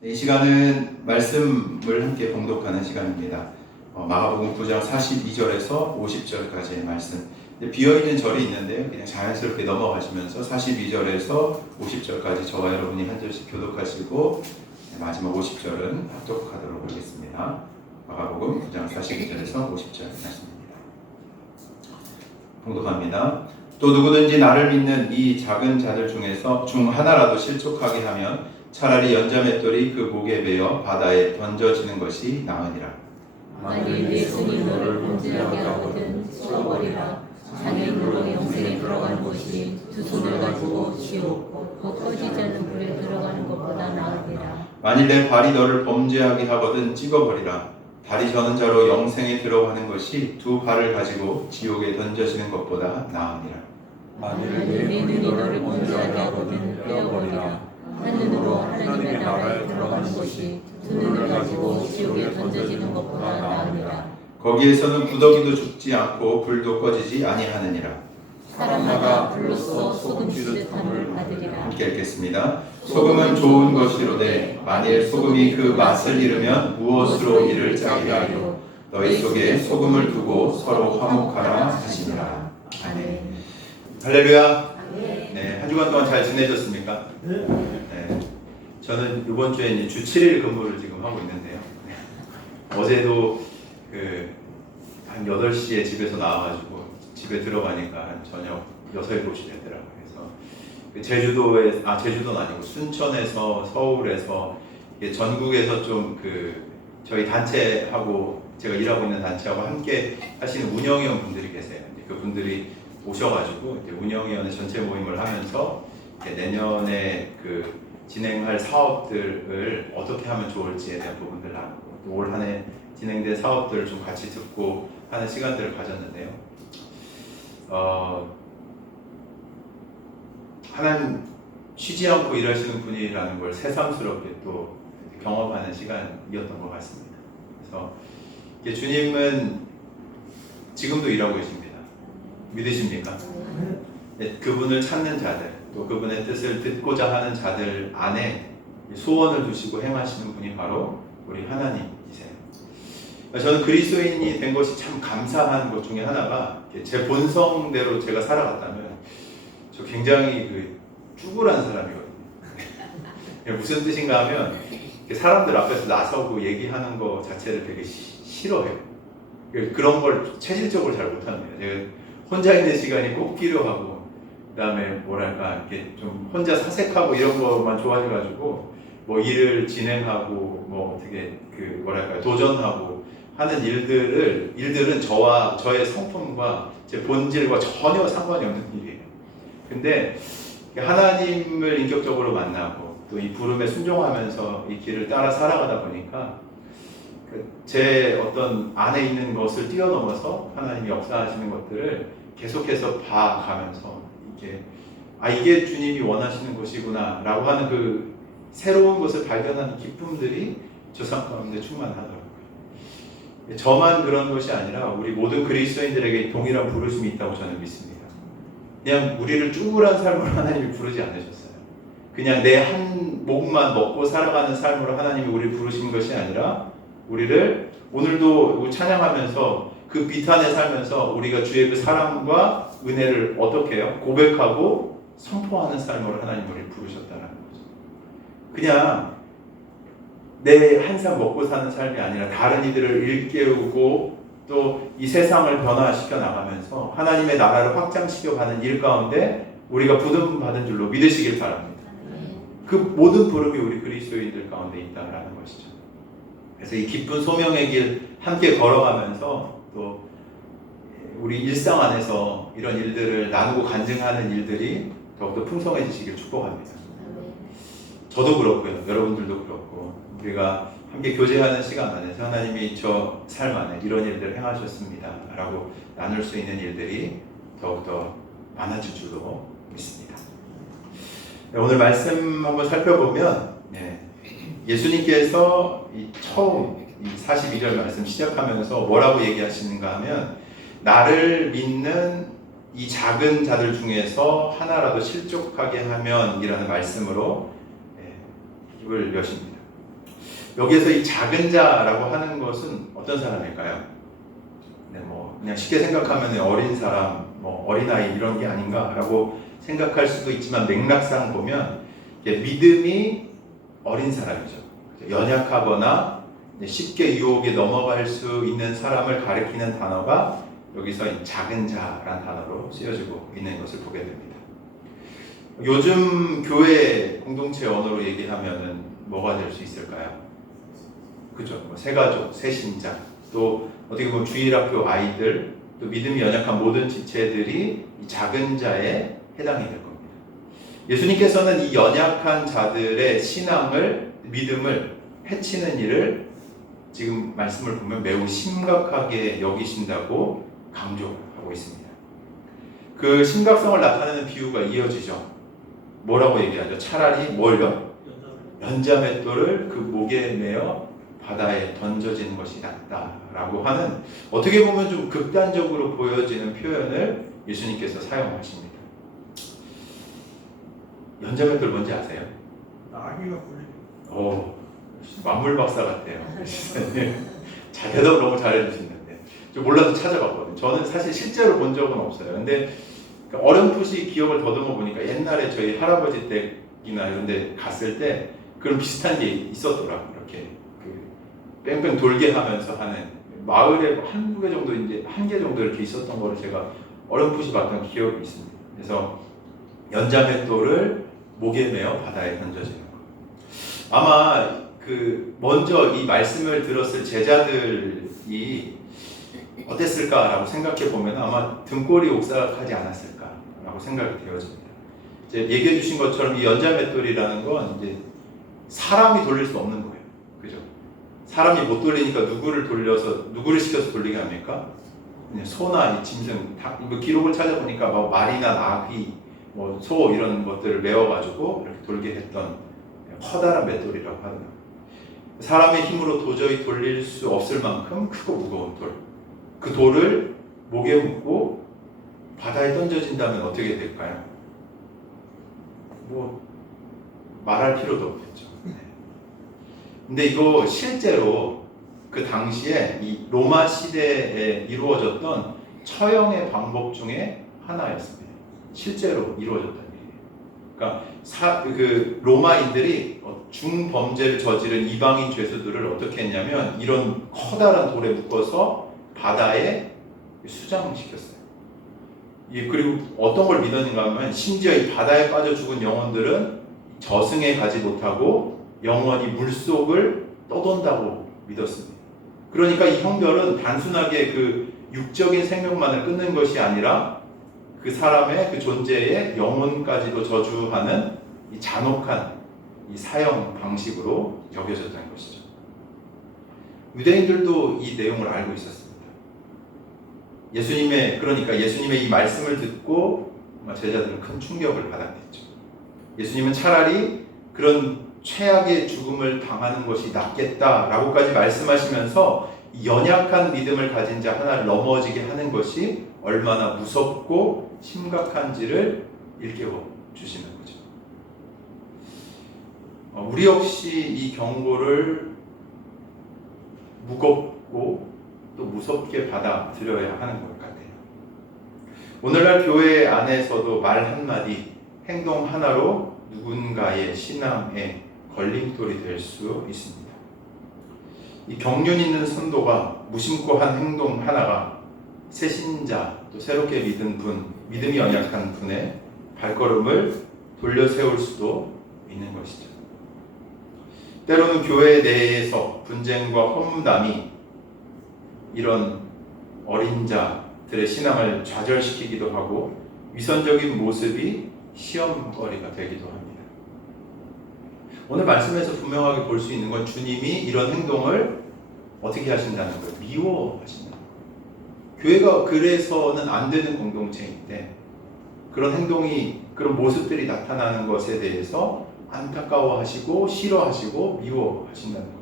이 시간은 말씀을 함께 봉독하는 시간입니다. 마가복음 9장 42절에서 50절까지의 말씀. 비어있는 절이 있는데요. 그냥 자연스럽게 넘어가시면서 42절에서 50절까지 저와 여러분이 한 절씩 교독하시고 마지막 50절은 합독하도록 하겠습니다. 마가복음 9장 42절에서 50절 말씀입니다. 봉독합니다. 또 누구든지 나를 믿는 이 작은 자들 중에서 중 하나라도 실족하게 하면 차라리 연자맷돌이 그 목에 베어 바다에 던져지는 것이 나으니라. 만일 내 손이 너를 범죄하게 하거든 쏘아버리라. 장애물로 영생에 들어가는 것이 두 손을 가지고 지옥 곧 꺼지지 않는 불에 들어가는 것보다 나으리라. 만일 내 발이 너를 범죄하게 하거든 찍어버리라. 발이 저는 자로 영생에 들어가는 것이 두 발을 가지고 지옥에 던져지는 것보다 나으니라. 만일 내 눈이 너를 범죄하게 하거든 떼어버리라. 한 눈으로 하나님의 나라에 들어가는 것이 두 눈을 가지고 지옥에 던져지는 것보다 나으니라. 거기에서는 구더기도 죽지 않고 불도 꺼지지 아니하느니라. 사람마다 불로써 소금 쥐듯함을 받으리라. 함께 읽겠습니다. 소금은 좋은 것이로되 만일 소금이 그 맛을 잃으면 무엇으로 이를 짜게 하리요. 너희 속에 소금을 두고 서로 화목하라 하시니라. 아멘. 할렐루야. 아멘. 네, 한 주간 동안 잘 지내셨습니까? 네. 저는 이번 주에 이제 주 7일 근무를 지금 하고 있는데요. 어제도 한 8시에 집에서 나와가지고 집에 들어가니까 한 저녁 6, 7시 되더라고요. 그래서 제주도는 아니고 순천에서 서울에서 전국에서 좀 저희 단체하고 제가 일하고 있는 단체하고 함께 하시는 운영위원 분들이 계세요. 그분들이 오셔가지고 운영위원회 전체 모임을 하면서 내년에 진행할 사업들을 어떻게 하면 좋을지에 대한 부분들 나누고 올 한 해 진행된 사업들을 좀 같이 듣고 하는 시간들을 가졌는데요. 하나님 쉬지 않고 일하시는 분이라는 걸 새삼스럽게 또 경험하는 시간이었던 것 같습니다. 그래서 주님은 지금도 일하고 계십니다. 믿으십니까? 네, 그분을 찾는 자들, 또 그분의 뜻을 듣고자 하는 자들 안에 소원을 두시고 행하시는 분이 바로 우리 하나님이세요. 저는 그리스도인이 된 것이 참 감사한 것 중에 하나가 제 본성대로 제가 살아갔다면 저 굉장히 쭈그란 사람이거든요. 무슨 뜻인가 하면 사람들 앞에서 나서고 얘기하는 거 자체를 되게 싫어해요. 그런 걸 체질적으로 잘 못합니다. 제가 혼자 있는 시간이 꼭 필요하고, 그 다음에 이렇게 좀 혼자 사색하고 이런 것만 좋아해가지고, 일을 진행하고, 어떻게, 도전하고 하는 일들은 저의 성품과 제 본질과 전혀 상관이 없는 일이에요. 근데 하나님을 인격적으로 만나고, 또 이 부름에 순종하면서 이 길을 따라 살아가다 보니까, 제 어떤 안에 있는 것을 뛰어넘어서 하나님이 역사하시는 것들을 계속해서 봐가면서 이게 주님이 원하시는 것이구나 라고 하는 새로운 것을 발견하는 기쁨들이 저 삶 가운데 충만하더라고요. 저만 그런 것이 아니라 우리 모든 그리스도인들에게 동일한 부르심이 있다고 저는 믿습니다. 그냥 우리를 쭈그란 삶으로 하나님이 부르지 않으셨어요. 그냥 내 한 몫만 먹고 살아가는 삶으로 하나님이 우리를 부르신 것이 아니라 우리를 오늘도 찬양하면서 그 비탄에 살면서 우리가 주의 사랑과 은혜를 어떻게 해요? 고백하고 선포하는 삶으로 하나님 우리를 부르셨다는 거죠. 그냥 내 한 살 먹고 사는 삶이 아니라 다른 이들을 일깨우고 또 이 세상을 변화시켜 나가면서 하나님의 나라를 확장시켜 가는 일 가운데 우리가 부름 받은 줄로 믿으시길 바랍니다. 그 모든 부름이 우리 그리스도인들 가운데 있다는 것이죠. 그래서 이 기쁜 소명의 길 함께 걸어가면서 또 우리 일상 안에서 이런 일들을 나누고 간증하는 일들이 더욱더 풍성해지시길 축복합니다. 저도 그렇고요. 여러분들도 그렇고 우리가 함께 교제하는 시간 안에서 하나님이 저 삶 안에 이런 일들을 행하셨습니다 라고 나눌 수 있는 일들이 더욱더 많아질 줄로 믿습니다. 오늘 말씀 한번 살펴보면 예수님께서 처음 42절 말씀 시작하면서 뭐라고 얘기하시는가 하면 나를 믿는 이 작은 자들 중에서 하나라도 실족하게 하면 이라는 말씀으로 입을 여십니다. 여기에서 이 작은 자라고 하는 것은 어떤 사람일까요? 네, 뭐 그냥 쉽게 생각하면 어린 사람, 뭐 어린아이 이런 게 아닌가라고 생각할 수도 있지만 맥락상 보면 믿음이 어린 사람이죠. 연약하거나 쉽게 유혹에 넘어갈 수 있는 사람을 가리키는 단어가 여기서 작은 자라는 단어로 쓰여지고 있는 것을 보게 됩니다. 요즘 교회 공동체 언어로 얘기하면은 뭐가 될 수 있을까요? 그죠? 뭐 새가족, 새신자, 또 어떻게 보면 주일학교 아이들, 또 믿음이 연약한 모든 지체들이 이 작은 자에 해당이 될 겁니다. 예수님께서는 이 연약한 자들의 신앙을, 믿음을 해치는 일을 지금 말씀을 보면 매우 심각하게 여기신다고 강조하고 있습니다. 그 심각성을 나타내는 비유가 이어지죠. 뭐라고 얘기하죠? 차라리 뭘요? 연자맷돌을 그 목에 매어 바다에 던져지는 것이 낫다라고 하는, 어떻게 보면 좀 극단적으로 보여지는 표현을 예수님께서 사용하십니다. 연자맷돌 뭔지 아세요? 나귀가 굴리. 만물 박사 같아요. 잘 대답을 너무 잘해주시는데 좀 몰라서 찾아봤거든요. 저는 사실 실제로 본 적은 없어요. 근데 어렴풋이 기억을 더듬어 보니까 옛날에 저희 할아버지 댁이나 이런 데 갔을 때 그런 비슷한 게 있었더라고요. 이렇게 뺑뺑 돌게 하면서 하는, 마을에 한두 개 정도, 이제 한 개 정도 이렇게 있었던 거를 제가 어렴풋이 봤던 기억이 있습니다. 그래서 연자맷돌을 목에 매어 바다에 던져지는 거. 아마 먼저 이 말씀을 들었을 제자들이 어땠을까라고 생각해 보면 아마 등골이 옥삭하지 않았을까라고 생각이 되어집니다. 이제 얘기해 주신 것처럼 이 연자맷돌이라는 건 이제 사람이 돌릴 수 없는 거예요. 그죠? 사람이 못 돌리니까 누구를 시켜서 돌리게 합니까? 그냥 소나 이 짐승, 기록을 찾아보니까 뭐 말이나 나귀, 뭐 소 이런 것들을 메워가지고 이렇게 돌게 했던 커다란 맷돌이라고 하더라고요. 사람의 힘으로 도저히 돌릴 수 없을 만큼 크고 무거운 돌. 그 돌을 목에 묶고 바다에 던져진다면 어떻게 될까요? 뭐 말할 필요도 없겠죠. 근데 이거 실제로 그 당시에 이 로마 시대에 이루어졌던 처형의 방법 중에 하나였습니다. 실제로 이루어졌다는 얘기예요. 그러니까 로마인들이 중범죄를 저지른 이방인 죄수들을 어떻게 했냐면 이런 커다란 돌에 묶어서 바다에 수장시켰어요. 그리고 어떤 걸 믿었는가 하면 심지어 이 바다에 빠져 죽은 영혼들은 저승에 가지 못하고 영원히 물속을 떠돈다고 믿었습니다. 그러니까 이 형벌은 단순하게 그 육적인 생명만을 끊는 것이 아니라 그 사람의 그 존재의 영혼까지도 저주하는 이 잔혹한 이 사형 방식으로 여겨졌다는 것이죠. 유대인들도 이 내용을 알고 있었습니다. 그러니까 예수님의 이 말씀을 듣고 제자들은 큰 충격을 받았겠죠. 예수님은 차라리 그런 최악의 죽음을 당하는 것이 낫겠다라고까지 말씀하시면서 연약한 믿음을 가진 자 하나를 넘어지게 하는 것이 얼마나 무섭고 심각한지를 일깨워 주시는 거죠. 우리 역시 이 경고를 무겁고 또 무섭게 받아들여야 하는 것 같아요. 오늘날 교회 안에서도 말 한마디, 행동 하나로 누군가의 신앙에 걸림돌이 될 수 있습니다. 이 경륜 있는 선도가 무심코 한 행동 하나가 새신자, 또 새롭게 믿음이 연약한 분의 발걸음을 돌려 세울 수도 있는 것이죠. 때로는 교회 내에서 분쟁과 험담이 이런 어린 자들의 신앙을 좌절시키기도 하고 위선적인 모습이 시험거리가 되기도 합니다. 오늘 말씀에서 분명하게 볼 수 있는 건 주님이 이런 행동을 어떻게 하신다는 거예요? 미워하신다는 거예요. 교회가 그래서는 안 되는 공동체인데 그런 행동이, 그런 모습들이 나타나는 것에 대해서 안타까워하시고 싫어하시고 미워하신다는 거죠.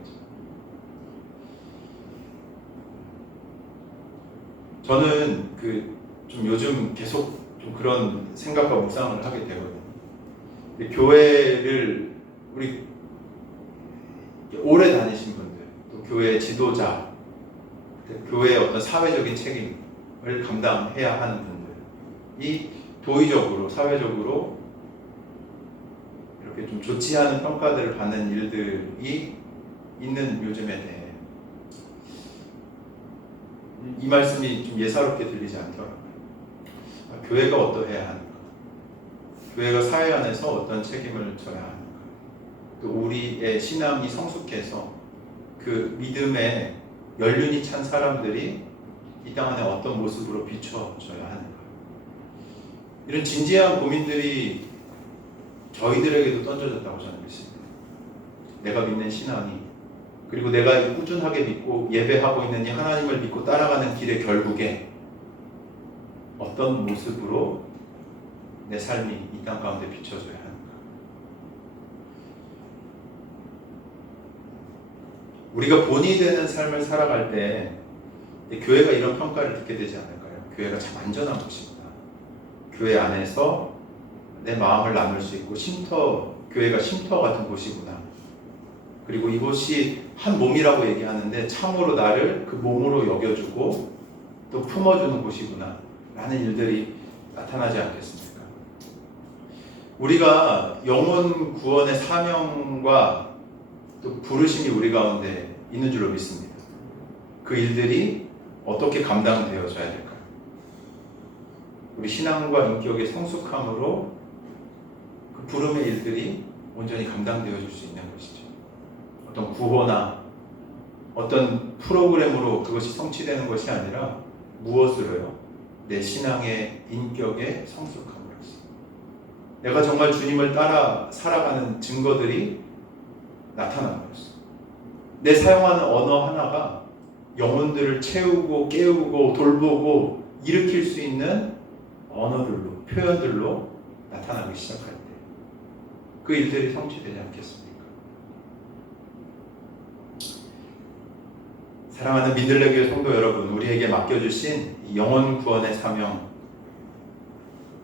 저는 좀 요즘 계속 좀 그런 생각과 묵상을 하게 되거든요. 교회를 우리 오래 다니신 분들, 또 교회 지도자, 교회의 어떤 사회적인 책임을 감당해야 하는 분들이 도의적으로, 사회적으로 이렇게 좀 좋지 않은 평가들을 받는 일들이 있는 요즘에 대해 이 말씀이 좀 예사롭게 들리지 않더라고요. 교회가 어떠해야 하는가? 교회가 사회 안에서 어떤 책임을 져야 하는가? 또 우리의 신앙이 성숙해서 그 믿음에 연륜이 찬 사람들이 이 땅 안에 어떤 모습으로 비춰져야 하는가? 이런 진지한 고민들이 저희들에게도 던져졌다고 저는 믿습니다. 내가 믿는 신앙이, 그리고 내가 꾸준하게 믿고 예배하고 있는 이 하나님을 믿고 따라가는 길의 결국에 어떤 모습으로 내 삶이 이 땅 가운데 비춰져야 하는가? 우리가 본이 되는 삶을 살아갈 때 교회가 이런 평가를 듣게 되지 않을까요? 교회가 참 안전한 곳이구나. 교회 안에서 내 마음을 나눌 수 있고 교회가 쉼터 같은 곳이구나. 그리고 이곳이 한 몸이라고 얘기하는데 참으로 나를 그 몸으로 여겨주고 또 품어주는 곳이구나 라는 일들이 나타나지 않겠습니까? 우리가 영혼 구원의 사명과 또 부르심이 우리 가운데 있는 줄로 믿습니다. 그 일들이 어떻게 감당되어져야 될까요? 우리 신앙과 인격의 성숙함으로 그 부름의 일들이 온전히 감당되어질 수 있는 것이죠. 어떤 구호나 어떤 프로그램으로 그것이 성취되는 것이 아니라 무엇으로요? 내 신앙의 인격의 성숙함으로서 내가 정말 주님을 따라 살아가는 증거들이 나타남으로써 내 사용하는 언어 하나가 영혼들을 채우고 깨우고 돌보고 일으킬 수 있는 언어들로, 표현들로 나타나기 시작할 때 그 일들이 성취되지 않겠습니까? 사랑하는 민들레 교회 성도 여러분, 우리에게 맡겨주신 이 영혼 구원의 사명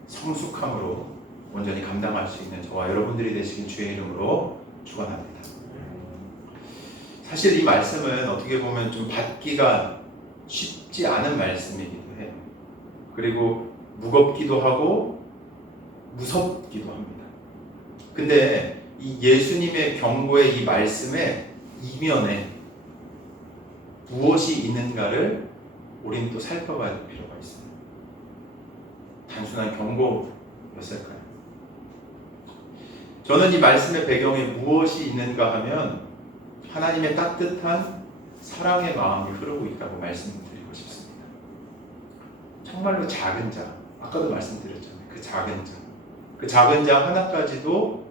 성숙함으로 온전히 감당할 수 있는 저와 여러분들이 되시길 주의 이름으로 축원합니다. 사실 이 말씀은 어떻게 보면 좀 받기가 쉽지 않은 말씀이기도 해요. 그리고 무겁기도 하고 무섭기도 합니다. 근데 이 예수님의 경고의 이 말씀의 이면에 무엇이 있는가를 우리는 또 살펴봐야 할 필요가 있습니다. 단순한 경고였을까요? 저는 이 말씀의 배경에 무엇이 있는가 하면 하나님의 따뜻한 사랑의 마음이 흐르고 있다고 말씀드리고 싶습니다. 정말로 작은 자, 아까도 말씀드렸잖아요. 그 작은 자 하나까지도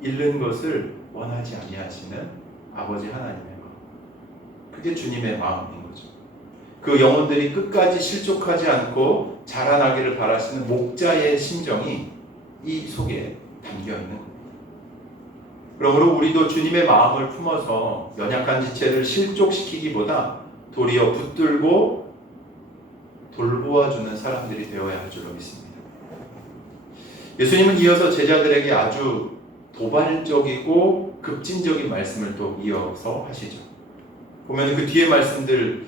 잃는 것을 원하지 아니하시는 아버지 하나님의 마음. 그게 주님의 마음인 거죠. 그 영혼들이 끝까지 실족하지 않고 자라나기를 바라시는 목자의 심정이 이 속에 담겨 있는 겁니다. 그러므로 우리도 주님의 마음을 품어서 연약한 지체를 실족시키기보다 도리어 붙들고 돌보아주는 사람들이 되어야 할 줄로 믿습니다. 예수님은 이어서 제자들에게 아주 도발적이고 급진적인 말씀을 또 이어서 하시죠. 보면 그 뒤에 말씀들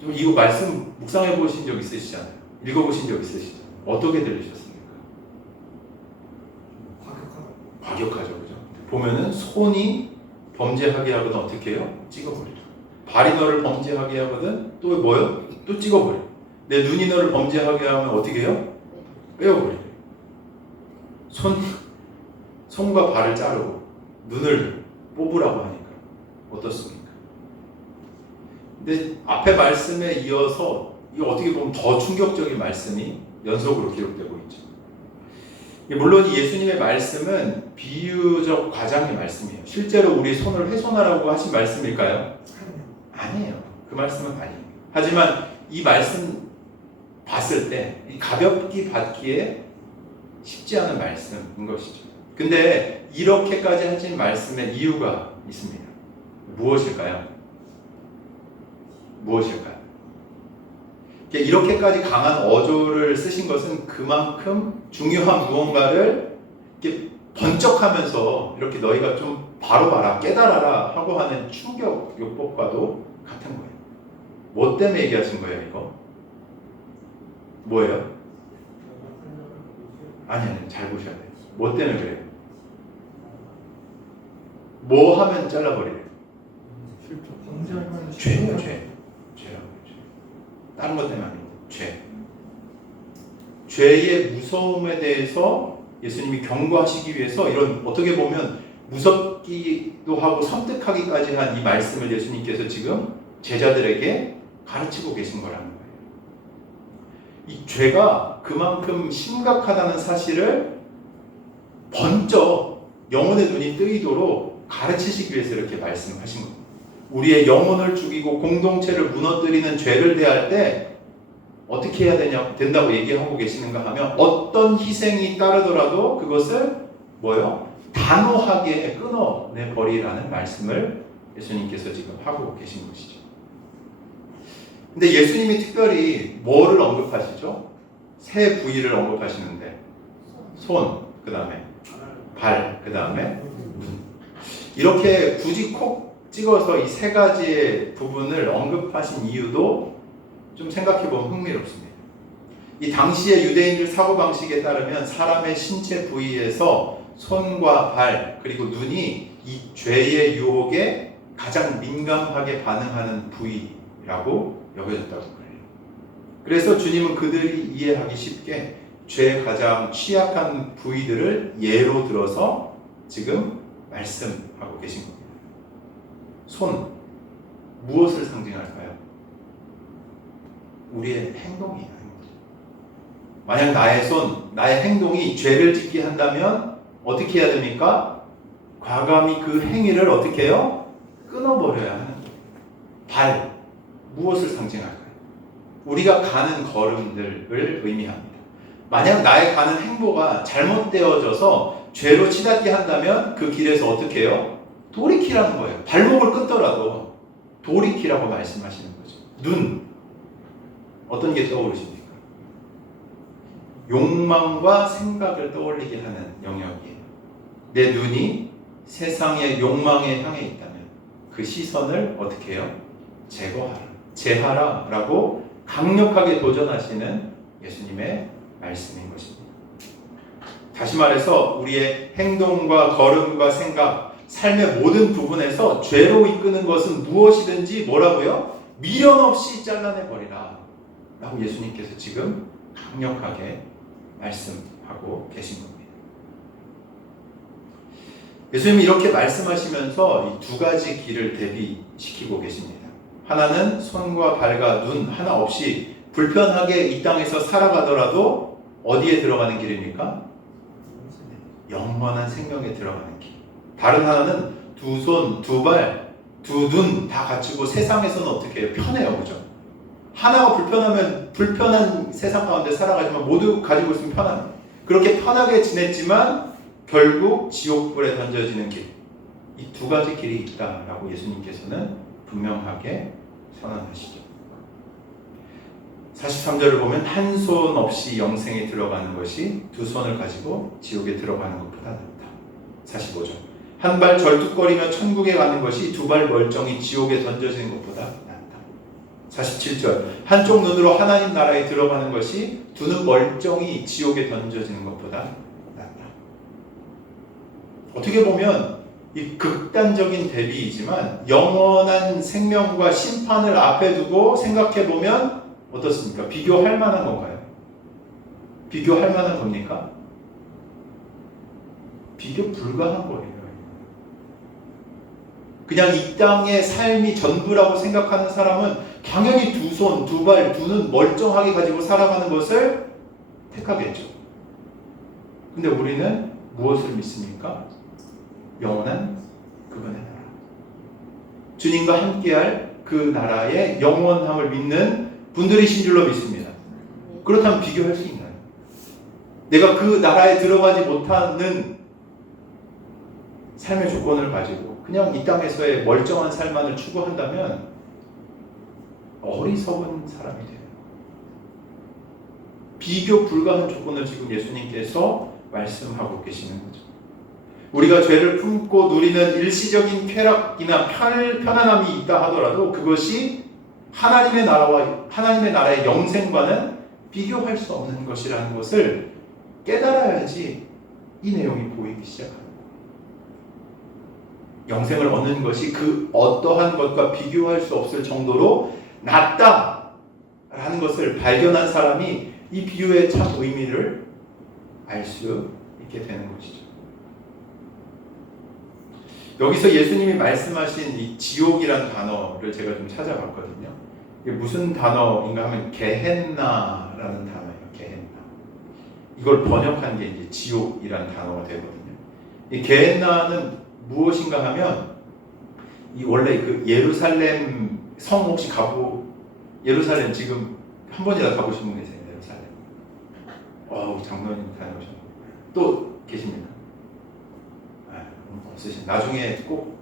좀 이거 말씀 묵상해 보신 적 있으시잖아요. 읽어보신 적 있으시죠? 어떻게 들으셨습니까? 과격하죠, 그죠? 보면은 손이 범죄하게 하거든 어떻게 해요? 찍어버리죠. 발이 너를 범죄하게 하거든 또 뭐요? 또 찍어버려. 내 눈이 너를 범죄하게 하면 어떻게 해요? 빼어버려. 손과 발을 자르고 눈을 뽑으라고 하니까 어떻습니까? 근데 앞에 말씀에 이어서 이거 어떻게 보면 더 충격적인 말씀이 연속으로 기록되고 있죠. 물론 예수님의 말씀은 비유적 과장의 말씀이에요. 실제로 우리 손을 훼손하라고 하신 말씀일까요? 아니에요. 그 말씀은 아니에요. 하지만 이 말씀 봤을 때 가볍게 받기에 쉽지 않은 말씀인 것이죠. 근데 이렇게까지 하신 말씀의 이유가 있습니다. 무엇일까요? 이렇게까지 강한 어조를 쓰신 것은 그만큼 중요한 무언가를 이렇게 번쩍하면서 이렇게 너희가 좀 바로 봐라, 깨달아라 하고 하는 충격 요법과도 같은 거예요. 뭐 때문에 얘기하신 거예요, 이거? 뭐예요? 아니, 잘 보셔야 돼요. 뭐 때문에 그래요? 뭐 하면 잘라버리래요? 방지하면 죄라고 해요, 죄. 다른 것 때문에 아니고 죄. 죄의 무서움에 대해서 예수님이 경고하시기 위해서 이런 어떻게 보면 무섭기도 하고 섬뜩하기까지 한 이 말씀을 예수님께서 지금 제자들에게 가르치고 계신 거라는 거예요. 이 죄가 그만큼 심각하다는 사실을 번쩍 영혼의 눈이 뜨이도록 가르치시기 위해서 이렇게 말씀하신 겁니다. 우리의 영혼을 죽이고 공동체를 무너뜨리는 죄를 대할 때 어떻게 해야 된다고 얘기하고 계시는가 하면 어떤 희생이 따르더라도 그것을 뭐요? 단호하게 끊어내 버리라는 말씀을 예수님께서 지금 하고 계신 것이죠. 근데 예수님이 특별히 뭐를 언급하시죠? 세 부위를 언급하시는데 손, 그 다음에 발, 그 다음에 눈. 이렇게 굳이 콕 찍어서 이 세 가지의 부분을 언급하신 이유도 좀 생각해보면 흥미롭습니다. 이 당시의 유대인들 사고방식에 따르면 사람의 신체 부위에서 손과 발 그리고 눈이 이 죄의 유혹에 가장 민감하게 반응하는 부위라고 여겨졌다고 그래요. 그래서 주님은 그들이 이해하기 쉽게 죄의 가장 취약한 부위들을 예로 들어서 지금 말씀하고 계신 겁니다. 손, 무엇을 상징할까요? 우리의 행동이에요. 만약 나의 손, 나의 행동이 죄를 짓게 한다면 어떻게 해야 됩니까? 과감히 그 행위를 어떻게 해요? 끊어버려야 하는 거예요. 발, 무엇을 상징할까요? 우리가 가는 걸음들을 의미합니다. 만약 나의 가는 행보가 잘못되어져서 죄로 치닫게 한다면 그 길에서 어떻게 해요? 돌이키라는 거예요. 발목을 끊더라도 돌이키라고 말씀하시는 거죠. 눈, 어떤 게 떠오르십니까? 욕망과 생각을 떠올리게 하는 영역이에요. 내 눈이 세상의 욕망에 향해 있다면 그 시선을 어떻게 해요? 제거하라, 제하라 라고 강력하게 도전하시는 예수님의 말씀인 것입니다. 다시 말해서 우리의 행동과 걸음과 생각, 삶의 모든 부분에서 죄로 이끄는 것은 무엇이든지 뭐라고요? 미련 없이 잘라내버리라 라고 예수님께서 지금 강력하게 말씀하고 계신 겁니다. 예수님이 이렇게 말씀하시면서 이 두 가지 길을 대비시키고 계십니다. 하나는 손과 발과 눈 하나 없이 불편하게 이 땅에서 살아가더라도 어디에 들어가는 길입니까? 영원한 생명에 들어가는 길. 다른 하나는 두 손, 두 발, 두 눈 다 갖추고 세상에서는 어떻게 해요? 편해요. 그죠? 하나가 불편하면 불편한 세상 가운데 살아가지만 모두 가지고 있으면 편합니다. 그렇게 편하게 지냈지만 결국 지옥불에 던져지는 길. 이 두 가지 길이 있다라고 예수님께서는 분명하게 선언하시죠. 43절을 보면 한 손 없이 영생에 들어가는 것이 두 손을 가지고 지옥에 들어가는 것보다 낫다. 45절. 한 발 절뚝거리며 천국에 가는 것이 두 발 멀쩡히 지옥에 던져지는 것보다 낫다. 47절. 한쪽 눈으로 하나님 나라에 들어가는 것이 두 눈 멀쩡히 지옥에 던져지는 것보다 낫다. 어떻게 보면 이 극단적인 대비이지만 영원한 생명과 심판을 앞에 두고 생각해 보면 어떻습니까? 비교할 만한 건가요? 비교할 만한 겁니까? 비교 불가한 거예요. 그냥 이 땅의 삶이 전부라고 생각하는 사람은 당연히 두 손, 두 발, 두 눈 멀쩡하게 가지고 살아가는 것을 택하겠죠. 근데 우리는 무엇을 믿습니까? 영원한 그분의 나라. 주님과 함께할 그 나라의 영원함을 믿는 분들이신 줄로 믿습니다. 그렇다면 비교할 수 있나요? 내가 그 나라에 들어가지 못하는 삶의 조건을 가지고 그냥 이 땅에서의 멀쩡한 삶만을 추구한다면 어리석은 사람이 돼요. 비교 불가한 조건을 지금 예수님께서 말씀하고 계시는 거죠. 우리가 죄를 품고 누리는 일시적인 쾌락이나 편안함이 있다 하더라도 그것이 하나님의 나라의 영생과는 비교할 수 없는 것이라는 것을 깨달아야지 이 내용이 보이기 시작합니다. 영생을 얻는 것이 그 어떠한 것과 비교할 수 없을 정도로 낫다라는 것을 발견한 사람이 이 비유의 참 의미를 알 수 있게 되는 것이죠. 여기서 예수님이 말씀하신 이 지옥이라는 단어를 제가 좀 찾아봤거든요. 이게 무슨 단어인가 하면 게헨나라는 단어예요. 게헨나. 이걸 번역한 게 이제 지옥이라는 단어가 되거든요. 이 게헨나는 무엇인가 하면 이 원래 그 예루살렘 성 혹시 예루살렘 지금 한 번이라도 가보신 분 계세요? 예루살렘. 장로님 다녀오셨나요? 또 계십니까? 없으신. 나중에 꼭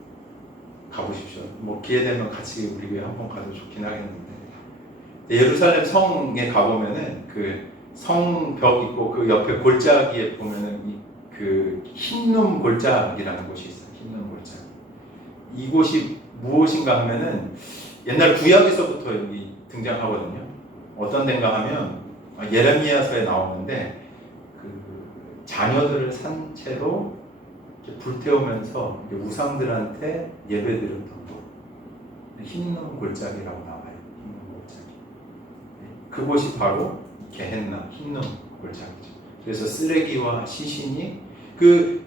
가보십시오. 뭐 기회 되면 같이 우리 교회 한번 가도 좋긴 하겠는데 예루살렘 성에 가보면은 그 성벽 있고 그 옆에 골짜기에 보면은 그 흰놈 골짜기라는 곳이 있어요. 흰놈 골짜기. 이곳이 무엇인가 하면은 옛날 구약에서부터 여기 등장하거든요. 어떤 데인가 하면 예레미야서에 나오는데 그 자녀들을 산 채로 불태우면서 우상들한테 예배드렸던 곳, 흰놈 골짜기라고 나와요. 흰놈 골짜기. 그곳이 바로 게헨나, 흰놈 골짜기죠. 그래서 쓰레기와 시신이 그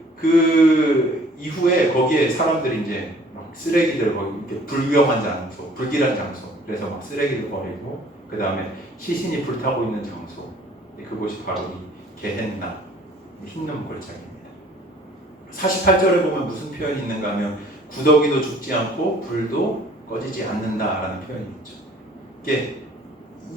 이후에 거기에 사람들이 이제 막 쓰레기들 거기 이렇게 불경한 장소, 불길한 장소, 그래서 막 쓰레기를 버리고 그 다음에 시신이 불타고 있는 장소, 그곳이 바로 이 게헨나, 흰놈 골짜기입니다. 48절에 보면 무슨 표현이 있는가 하면 구더기도 죽지 않고 불도 꺼지지 않는다라는 표현이 있죠. 이게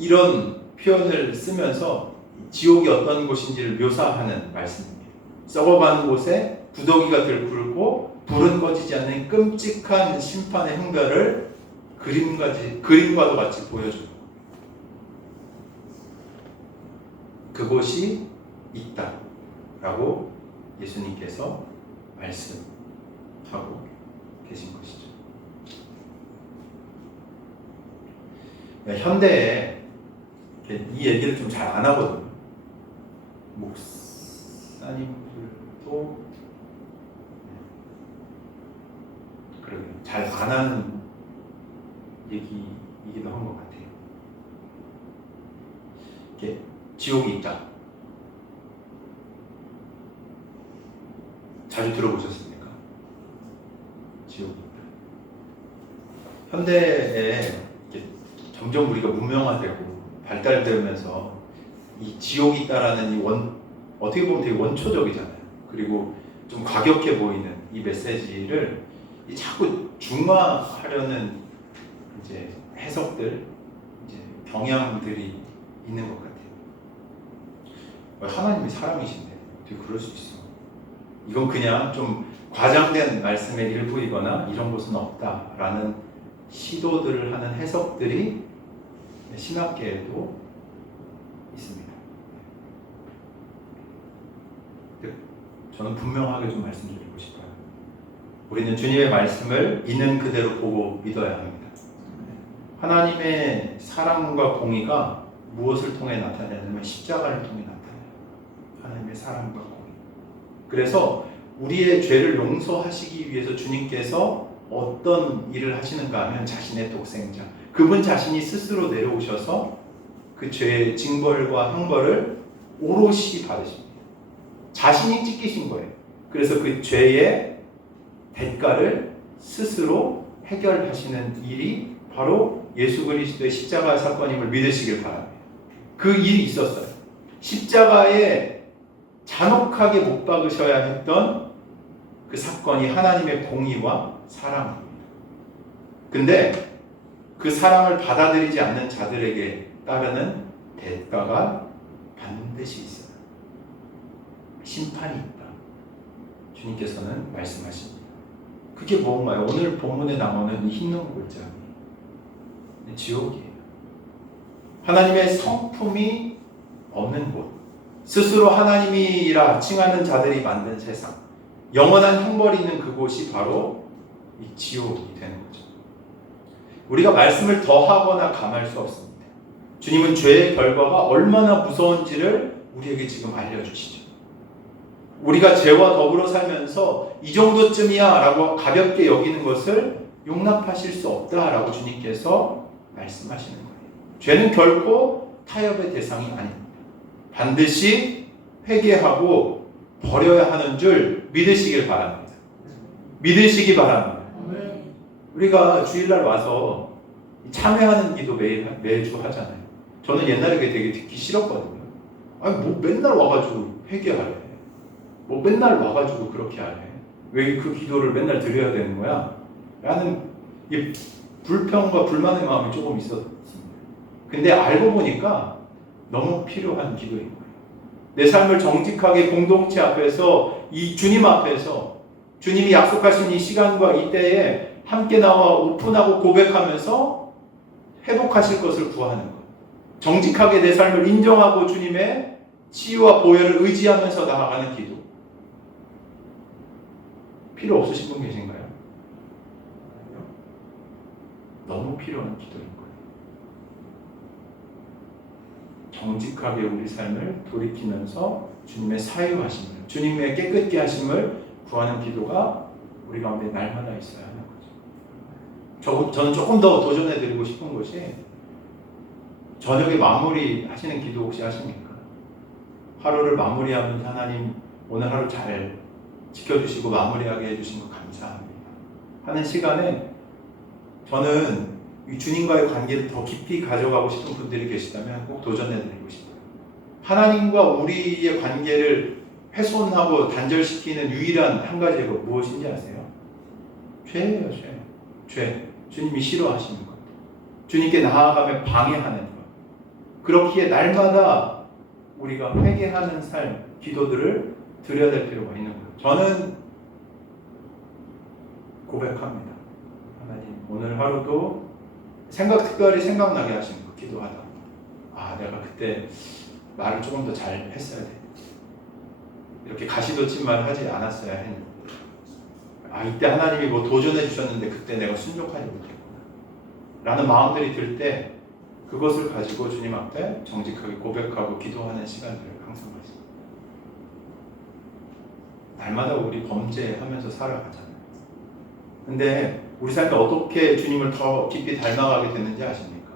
이런 표현을 쓰면서 지옥이 어떤 곳인지를 묘사하는 말씀입니다. 썩어가는 곳에 구더기가 들끓고 불은 꺼지지 않는 끔찍한 심판의 흥별을 그림과도 같이 보여줍니다. 그곳이 있다라고 예수님께서 말씀하고 계신 것이죠. 현대에 이 얘기를 좀 잘 안 하거든요. 목사님들도 잘 안 하는 얘기이기도 한 것 같아요. 이렇게 지옥이 있다. 자주 들어보셨습니까? 지옥이 있다. 현대에 점점 우리가 문명화되고 발달되면서 이 지옥이 있다라는 어떻게 보면 되게 원초적이잖아요. 그리고 좀 과격해 보이는 이 메시지를 자꾸 중화하려는 이제 해석들, 이제 경향들이 있는 것 같아요. 하나님이 사람이신데 어떻게 그럴 수 있어? 이건 그냥 좀 과장된 말씀의 일부이거나 이런 것은 없다라는 시도들을 하는 해석들이 신학계에도 있습니다. 저는 분명하게 좀 말씀드리고 싶어요. 우리는 주님의 말씀을 있는 그대로 보고 믿어야 합니다. 하나님의 사랑과 공의가 무엇을 통해 나타나냐면 십자가를 통해 나타나요. 하나님의 사랑과 공의. 그래서 우리의 죄를 용서하시기 위해서 주님께서 어떤 일을 하시는가 하면 자신의 독생자, 그분 자신이 스스로 내려오셔서 그 죄의 징벌과 형벌을 오롯이 받으십니다. 자신이 찢기신 거예요. 그래서 그 죄의 대가를 스스로 해결하시는 일이 바로 예수 그리스도의 십자가 사건임을 믿으시길 바랍니다. 그 일이 있었어요. 십자가에 잔혹하게 못 박으셔야 했던 그 사건이 하나님의 공의와 사랑입니다. 근데 그 사랑을 받아들이지 않는 자들에게 따르는 대가가 반드시 있어요. 심판이 있다. 주님께서는 말씀하십니다. 그게 뭔가요? 오늘 본문에 나오는 이 흰놈 골짜기, 지옥이에요. 하나님의 성품이 없는 곳, 스스로 하나님이라 칭하는 자들이 만든 세상, 영원한 형벌이 있는 그곳이 바로 이 지옥이 되는 거죠. 우리가 말씀을 더하거나 감할 수 없습니다. 주님은 죄의 결과가 얼마나 무서운지를 우리에게 지금 알려주시죠. 우리가 죄와 더불어 살면서 이 정도쯤이야 라고 가볍게 여기는 것을 용납하실 수 없다 라고 주님께서 말씀하시는 거예요. 죄는 결코 타협의 대상이 아닙니다. 반드시 회개하고 버려야 하는 줄 믿으시길 바랍니다. 믿으시기 바랍니다. 우리가 주일날 와서 참회하는 기도 매주 하잖아요. 저는 옛날에 그게 되게 듣기 싫었거든요. 아니 뭐 맨날 와가지고 회개하래. 뭐 맨날 와가지고 그렇게 하래. 왜 그 기도를 맨날 드려야 되는 거야? 라는 이 불평과 불만의 마음이 조금 있었습니다. 근데 알고 보니까 너무 필요한 기도인 거예요. 내 삶을 정직하게 공동체 앞에서 이 주님 앞에서 주님이 약속하신 이 시간과 이 때에 함께 나와 오픈하고 고백하면서 회복하실 것을 구하는 것. 정직하게 내 삶을 인정하고 주님의 치유와 보혈을 의지하면서 나아가는 기도. 필요 없으신 분 계신가요? 너무 필요한 기도인 거예요. 정직하게 우리 삶을 돌이키면서 주님의 사유하심을, 주님의 깨끗게 하심을 구하는 기도가 우리 가운데 날마다 있어야 하는 거죠. 저는 조금 더 도전해 드리고 싶은 것이 저녁에 마무리 하시는 기도 혹시 하십니까? 하루를 마무리하면서 하나님 오늘 하루 잘 지켜주시고 마무리하게 해주신 거 감사합니다 하는 시간에 저는 이 주님과의 관계를 더 깊이 가져가고 싶은 분들이 계시다면 꼭 도전해드리고 싶어요. 하나님과 우리의 관계를 훼손하고 단절시키는 유일한 한 가지가 무엇인지 아세요? 죄예요, 죄. 죄. 주님이 싫어하시는 것. 주님께 나아가며 방해하는 것. 그렇기에 날마다 우리가 회개하는 삶, 기도들을 드려야 될 필요가 있는 거예요. 저는 고백합니다. 하나님, 오늘 하루도 특별히 생각나게 하시는 거 기도하다. 아, 내가 그때 말을 조금 더 잘 했어야 돼. 이렇게 가시돋친 말 하지 않았어야 했는데. 아, 이때 하나님이 뭐 도전해 주셨는데 그때 내가 순종하지 못했구나. 라는 마음들이 들 때 그것을 가지고 주님 앞에 정직하게 고백하고 기도하는 시간들을 항상 가집니다. 날마다 우리 범죄하면서 살아가잖아요. 근데 우리 삶에 어떻게 주님을 더 깊이 닮아가게 됐는지 아십니까?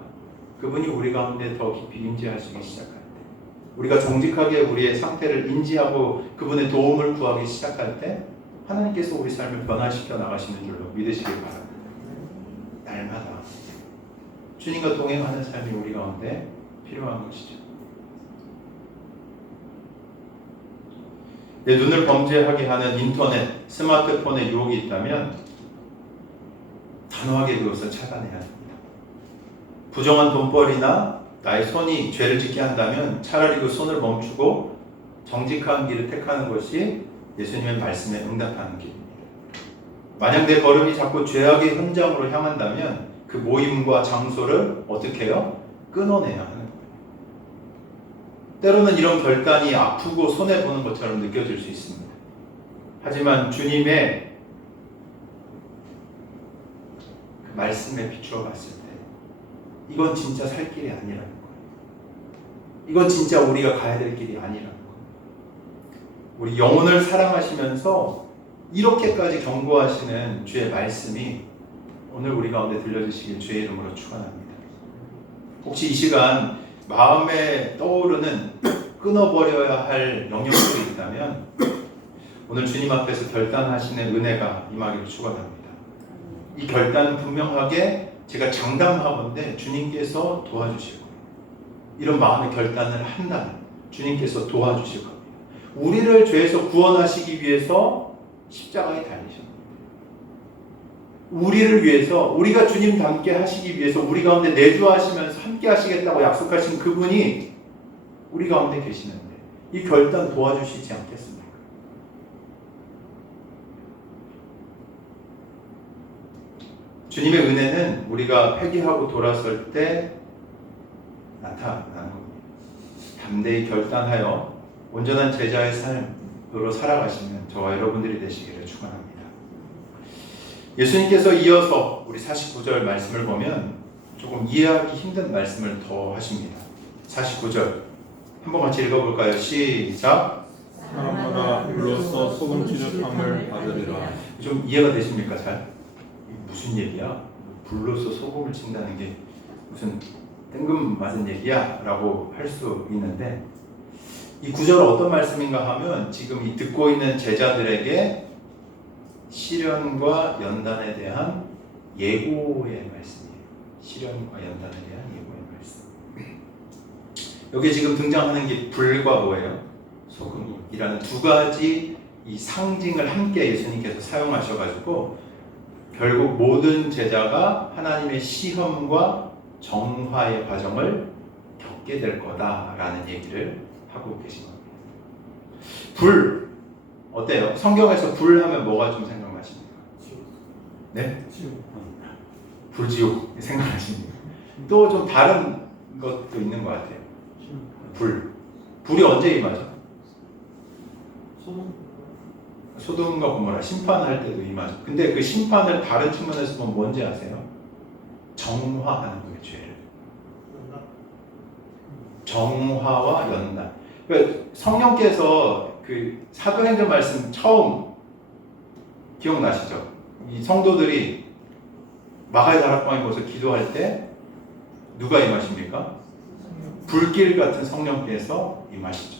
그분이 우리 가운데 더 깊이 임재하시기 시작할 때, 우리가 정직하게 우리의 상태를 인지하고 그분의 도움을 구하기 시작할 때 하나님께서 우리 삶을 변화시켜 나가시는 줄로 믿으시길 바랍니다. 날마다 주님과 동행하는 삶이 우리 가운데 필요한 것이죠. 내 눈을 범죄하게 하는 인터넷, 스마트폰의 유혹이 있다면 단호하게 그것을 차단해야 합니다. 부정한 돈벌이나 나의 손이 죄를 짓게 한다면 차라리 그 손을 멈추고 정직한 길을 택하는 것이 예수님의 말씀에 응답하는 길입니다. 만약 내 걸음이 자꾸 죄악의 현장으로 향한다면 그 모임과 장소를 어떻게 해요? 끊어내야 하는 거예요. 때로는 이런 결단이 아프고 손해보는 것처럼 느껴질 수 있습니다. 하지만 주님의 그 말씀에 비추어 봤을 때 이건 진짜 살 길이 아니라는 거예요. 이건 진짜 우리가 가야 될 길이 아니라는 거예요. 우리 영혼을 사랑하시면서 이렇게까지 경고하시는 주의 말씀이 오늘 우리 가운데 들려주시길 주의 이름으로 축원합니다. 혹시 이 시간 마음에 떠오르는 끊어버려야 할 영역들이 있다면 오늘 주님 앞에서 결단하시는 은혜가 임하기를 축원합니다. 이 결단은 분명하게 제가 장담하건대 주님께서 도와주실 거예요. 이런 마음의 결단을 한다면 주님께서 도와주실 겁니다. 우리를 죄에서 구원하시기 위해서 십자가에 달리셨습니다. 우리를 위해서, 우리가 주님 닮게 하시기 위해서 우리 가운데 내주하시면서 함께 하시겠다고 약속하신 그분이 우리 가운데 계시는데 이 결단 도와주시지 않겠습니까? 주님의 은혜는 우리가 회개하고 돌아설 때 나타나는 겁니다. 담대히 결단하여 온전한 제자의 삶, 살아가시는 저와 여러분들이 되시기를 축원합니다. 예수님께서 이어서 우리 49절 말씀을 보면 조금 이해하기 힘든 말씀을 더 하십니다. 49절 한번 같이 읽어볼까요? 시작. 사람마다 불로써 소금 취급함을 받으리라. 좀 이해가 되십니까? 잘? 무슨 얘기야? 불로써 소금을 친다는 게 무슨 뜬금맞은 얘기야? 라고 할 수 있는데 이 구절은 어떤 말씀인가 하면 지금 이 듣고 있는 제자들에게 시련과 연단에 대한 예고의 말씀이에요. 시련과 연단에 대한 예고의 말씀. 여기 지금 등장하는 게 불과 뭐예요? 소금이라는 두 가지 이 상징을 함께 예수님께서 사용하셔가지고 결국 모든 제자가 하나님의 시험과 정화의 과정을 겪게 될 거다라는 얘기를 하고 계신 겁니다. 불 어때요? 성경에서 불 하면 뭐가 좀 생각나십니까? 네? 불지옥 생각나십니까? 또 좀 다른 것도 있는 것 같아요. 불이 언제 임하죠? 소돔과 고모라 심판할 때도 임하죠. 근데 그 심판을 다른 측면에서 보면 뭔지 아세요? 정화하는 거예요, 죄를. 정화와 연단. 그러니까 성령께서 그 사도행전 말씀 처음 기억나시죠? 이 성도들이 마가의 다락방에 모여서 기도할 때 누가 임하십니까? 불길 같은 성령께서 임하시죠.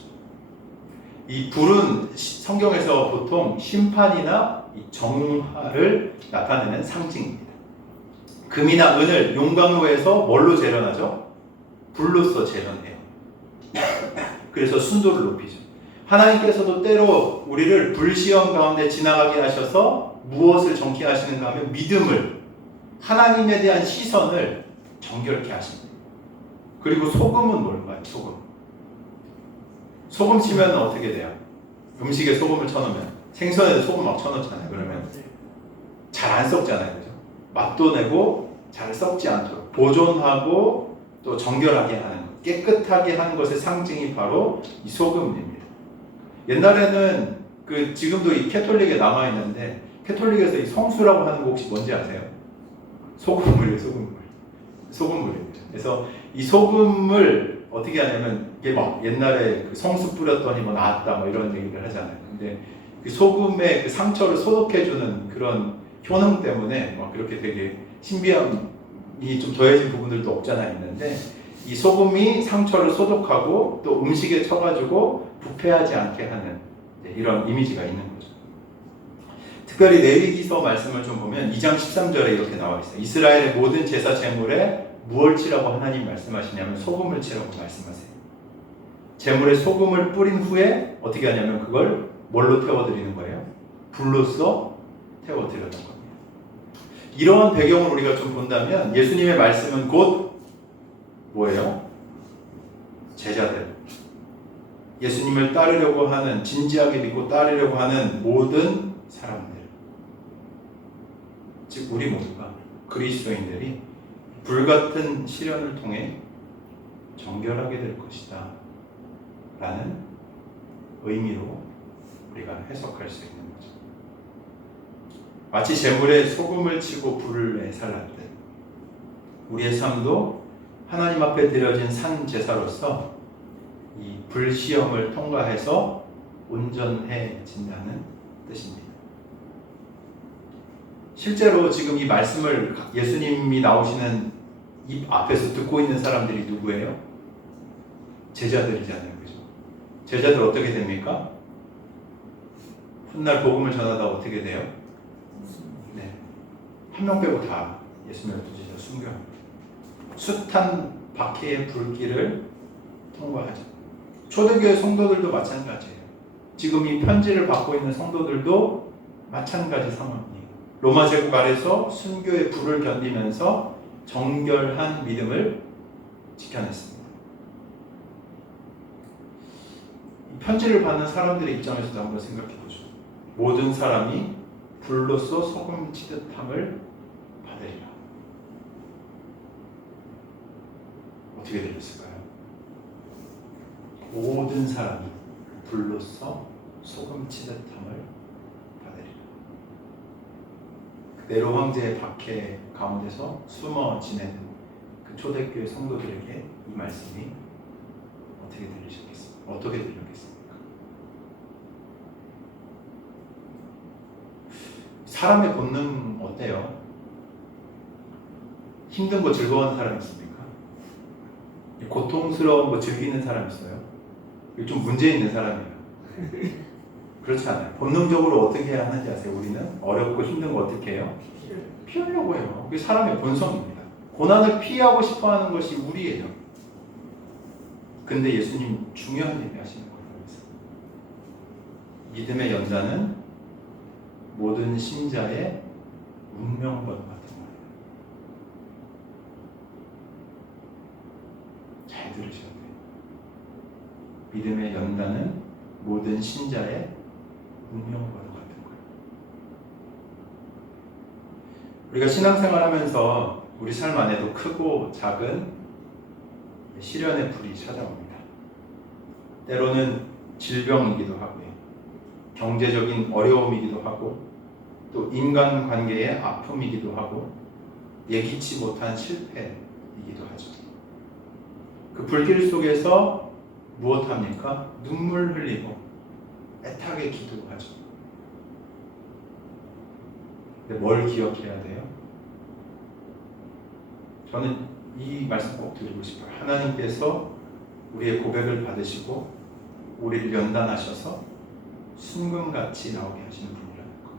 이 불은 성경에서 보통 심판이나 이 정화를 나타내는 상징입니다. 금이나 은을 용광로에서 뭘로 재련하죠? 불로써 재련해요. 그래서 순도를 높이죠. 하나님께서도 때로 우리를 불시험 가운데 지나가게 하셔서 무엇을 정케 하시는가 하면 믿음을, 하나님에 대한 시선을 정결케 하십니다. 그리고 소금은 뭘까요? 소금 치면 어떻게 돼요? 음식에 소금을 쳐놓으면, 생선에도 소금 막 쳐놓잖아요. 그러면 잘 안 썩잖아요. 그죠? 맛도 내고 잘 썩지 않도록 보존하고 또 정결하게 하는 것, 깨끗하게 하는 것의 상징이 바로 이 소금입니다. 옛날에는 지금도 이 캐톨릭에 남아있는데, 캐톨릭에서 이 성수라고 하는 거 혹시 뭔지 아세요? 소금물이에요. 소금물입니다. 그래서 이 소금을 어떻게 하냐면, 이게 막 옛날에 그 성수 뿌렸더니 뭐 나았다 뭐 이런 얘기를 하잖아요. 근데 그 소금의 그 상처를 소독해주는 그런 효능 때문에 막 그렇게 되게 신비함이 좀 더해진 부분들도 없잖아 있는데, 이 소금이 상처를 소독하고 또 음식에 쳐가지고 부패하지 않게 하는 이런 이미지가 있는 거죠. 특별히 레위기서 말씀을 좀 보면 2장 13절에 이렇게 나와 있어요. 이스라엘의 모든 제사 제물에 무엇을 치라고 하나님 말씀하시냐면 소금을 치라고 말씀하세요. 제물에 소금을 뿌린 후에 어떻게 하냐면 그걸 뭘로 태워드리는 거예요? 불로써 태워드리는 겁니다. 이러한 배경을 우리가 좀 본다면 예수님의 말씀은 곧 뭐예요? 제자들, 예수님을 따르려고 하는, 진지하게 믿고 따르려고 하는 모든 사람들, 즉 우리 모두가, 그리스도인들이 불같은 시련을 통해 정결하게 될 것이다 라는 의미로 우리가 해석할 수 있는 거죠. 마치 제물에 소금을 치고 불을 살랐듯 우리의 삶도 하나님 앞에 드려진 산 제사로서 이 불시험을 통과해서 온전해진다는 뜻입니다. 실제로 지금 이 말씀을 예수님이 나오시는 입 앞에서 듣고 있는 사람들이 누구예요? 제자들이잖아요. 그죠? 제자들 어떻게 됩니까? 훗날 복음을 전하다 어떻게 돼요? 네. 한 명 빼고 다 예수님을 붙이셔 순교합니다. 숱한 박해의 불길을 통과하죠. 초대교회 성도들도 마찬가지예요. 지금 이 편지를 받고 있는 성도들도 마찬가지 상황이에요. 로마 제국 아래서 순교의 불을 견디면서 정결한 믿음을 지켜냈습니다. 이 편지를 받는 사람들의 입장에서도 한번 생각해 보죠. 모든 사람이 불로써 소금 치듯함을 받으리라. 어떻게 들렸을까요? 모든 사람이 불로써 소금 치듯함을 받으리라. 네로 황제의 박해 가운데서 숨어 지내는 그 초대교회 성도들에게 이 말씀이 어떻게 들리셨겠습니까? 어떻게 들렸겠습니까? 사람의 본능 어때요? 힘든 거 즐거워하는 사람 있습니까? 고통스러운 거 즐기는 사람 있어요? 좀 문제 있는 사람이에요. 그렇지 않아요. 본능적으로 어떻게 해야 하는지 아세요? 우리는 어렵고 힘든 거 어떻게 해요? 피하려고 해요. 그게 사람의 본성입니다. 고난을 피하고 싶어 하는 것이 우리예요. 근데 예수님 중요한 얘기 하시는 거예요. 믿음의 연단은 모든 신자의 운명과 같은 거예요. 잘 들으셔야 돼요. 믿음의 연단은 모든 신자의 운명과 같은 거예요. 우리가 신앙생활 하면서 우리 삶 안에도 크고 작은 시련의 불이 찾아옵니다. 때로는 질병이기도 하고요. 경제적인 어려움이기도 하고 또 인간관계의 아픔이기도 하고 예기치 못한 실패이기도 하죠. 그 불길 속에서 무엇합니까? 눈물 흘리고 애타게 기도하죠. 근데 뭘 기억해야 돼요? 저는 이 말씀 꼭 드리고 싶어요. 하나님께서 우리의 고백을 받으시고 우리를 연단하셔서 순금같이 나오게 하시는 분이라는 거.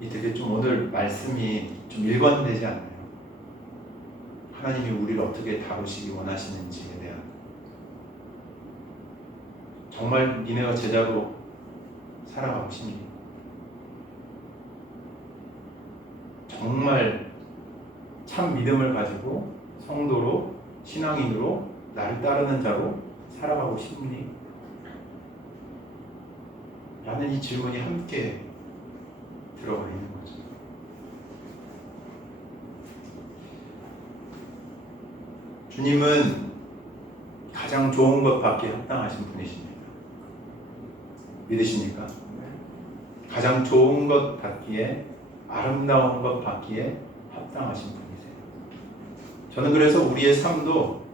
이 되게 좀 오늘 말씀이 좀 일관되지 않나요? 하나님이 우리를 어떻게 다루시기 원하시는지에 대한, 정말 니네가 제자로 살아가고 싶니? 정말 참 믿음을 가지고 성도로 신앙인으로 나를 따르는 자로 살아가고 싶니? 라는 이 질문이 함께 들어가 있는 거죠. 주님은 가장 좋은 것 받기에 합당하신 분이십니다. 믿으십니까? 가장 좋은 것 받기에, 아름다운 것 받기에 합당하신 분이세요. 저는 그래서 우리의 삶도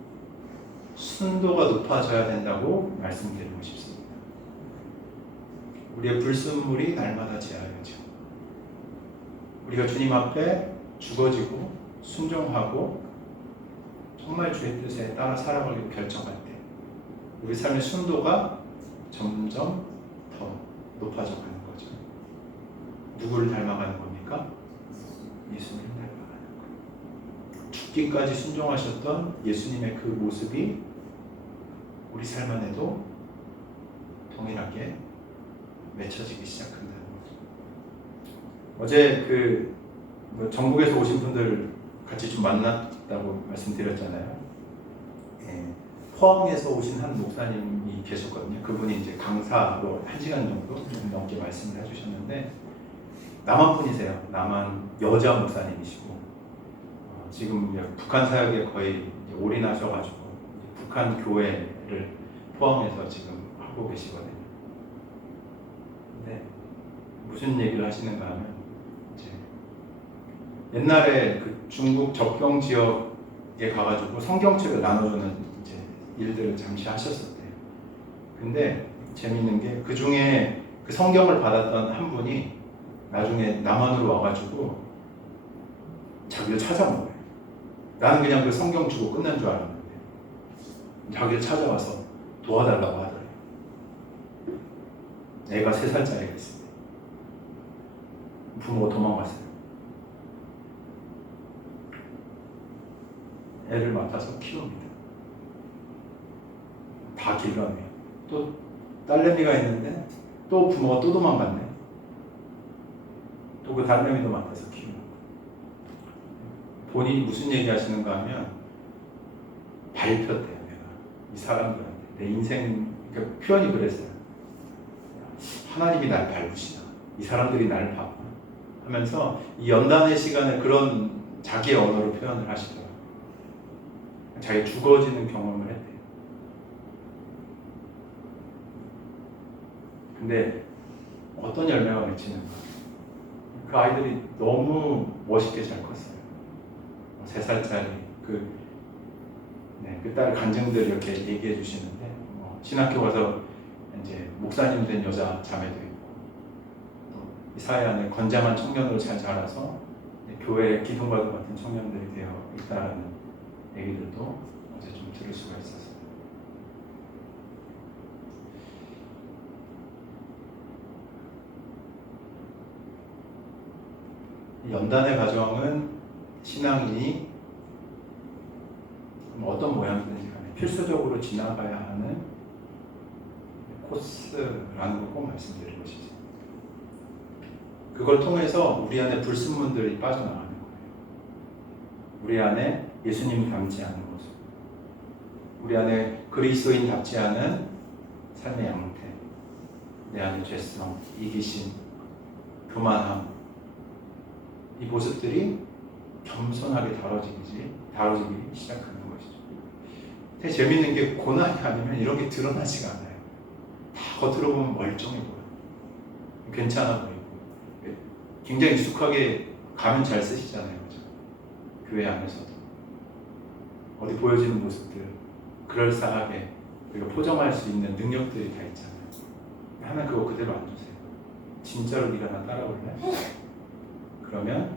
순도가 높아져야 된다고 말씀드리고 싶습니다. 우리의 불순물이 날마다 제하여져 우리가 주님 앞에 죽어지고 순종하고 정말 주의 뜻에 따라 살아가기로 결정할 때 우리 삶의 순도가 점점 더 높아져 가는 거죠. 누구를 닮아가는 겁니까? 예수님을 닮아가는 거예요. 죽기까지 순종하셨던 예수님의 그 모습이 우리 삶 안에도 동일하게 맺혀지기 시작한다는 거죠. 어제 전국에서 오신 분들 같이 좀 만났다고 말씀드렸잖아요. 예, 포항에서 오신 한 목사님이 계셨거든요. 그분이 이제 강사로 1시간 정도 넘게 말씀을 해주셨는데 남한 분이세요. 남한 여자 목사님이시고 지금 북한 사역에 거의 올인하셔가지고 북한 교회를 포항에서 지금 하고 계시거든요. 근데 무슨 얘기를 하시는가 하면 이제 옛날에 그 중국 접경 지역에 가가지고 성경책을 나눠주는 이제 일들을 잠시 하셨었대요. 근데 재밌는 게 그 중에 그 성경을 받았던 한 분이 나중에 남한으로 와가지고 자기를 찾아온 거예요. 나는 그냥 그 성경 주고 끝난 줄 알았는데 자기를 찾아와서 도와달라고 하더래요. 애가 3살짜리가 있어요. 부모가 도망갔어요. 애를 맡아서 키웁니다. 다 길러내요. 또 딸내미가 있는데 또 부모가 또 도망갔네. 또 그 딸내미도 맡아서 키우고. 본인이 무슨 얘기 하시는가 하면 밟혔대요. 내가 이 사람들한테 내 인생, 그러니까 표현이 그랬어요. 하나님이 날 밟으시나, 이 사람들이 나를 밟아 하면서 이 연단의 시간에 그런 자기의 언어로 표현을 하시더라고요. 자기 죽어지는 경험을 했대요. 근데 어떤 열매가 맺히는가? 그 아이들이 너무 멋있게 잘 컸어요. 3살짜리 그 딸 간증들 이렇게 얘기해 주시는데 신학교 가서 이제 목사님 된 여자 자매도 있고 이 사회 안에 건장한 청년으로 잘 자라서 교회에 기둥바둑 같은 청년들이 되어 있다라는 얘기들도 어제 좀 들을 수가 있었어요. 연단의 가정은 신앙인이 어떤 모양이든지 간에 필수적으로 지나가야 하는 코스라는 걸 꼭 말씀드리고 싶습니다. 그걸 통해서 우리 안에 불순물들이 빠져나가는 거예요. 우리 안에 예수님 닮지 않은 모습, 우리 안에 그리스도인답지 않은 삶의 양태, 내 안의 죄성, 이기심, 교만함, 이 모습들이 겸손하게 다뤄지기 시작하는 것이죠. 되게 재밌는 게 고난이 아니면 이런 게 드러나지가 않아요. 다 겉으로 보면 멀쩡해 보여요. 괜찮아 보이고 굉장히 익숙하게 가면 잘 쓰시잖아요. 그죠? 교회 안에서도 어디 보여지는 모습들 그럴싸하게 우리가 포장할 수 있는 능력들이 다 있잖아요. 하나님 그거 그대로 안 주세요. 진짜로 네가 나 따라올래? 그러면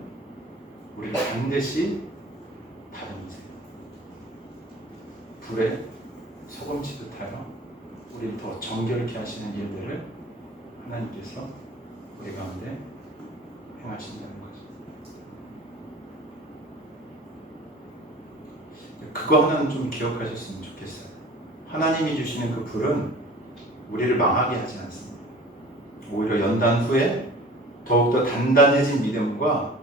우리를 반드시 다듬으세요. 불에 소금치듯 하여 우리를 더 정결케 하시는 일들을 하나님께서 우리 가운데 행하신다는 거죠. 그거 하나는 좀 기억하셨으면 좋겠어요. 하나님이 주시는 그 불은 우리를 망하게 하지 않습니다. 오히려 연단 후에 더욱더 단단해진 믿음과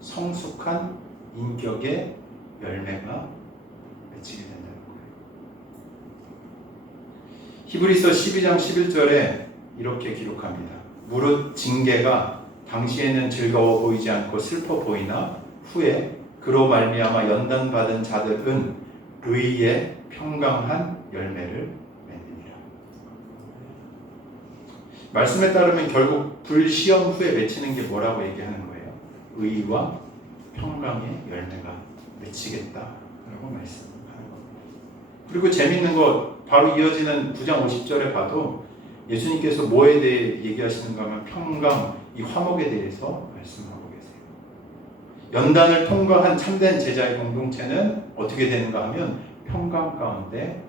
성숙한 인격의 열매가 맺히게 된다는 거예요. 히브리서 12장 11절에 이렇게 기록합니다. 무릇 징계가 당시에는 즐거워 보이지 않고 슬퍼 보이나 후에 그로 말미암아 연단받은 자들은 의의 평강한 열매를 맺느니라. 말씀에 따르면 결국 불시험 후에 맺히는 게 뭐라고 얘기하는 거예요? 의와 평강의 열매가 맺히겠다라고 말씀하는 겁니다. 그리고 재밌는 거 바로 이어지는 9장 50절에 봐도 예수님께서 뭐에 대해 얘기하시는가 하면 평강, 이 화목에 대해서 말씀하고 계세요. 연단을 통과한 참된 제자의 공동체는 어떻게 되는가 하면 평강 가운데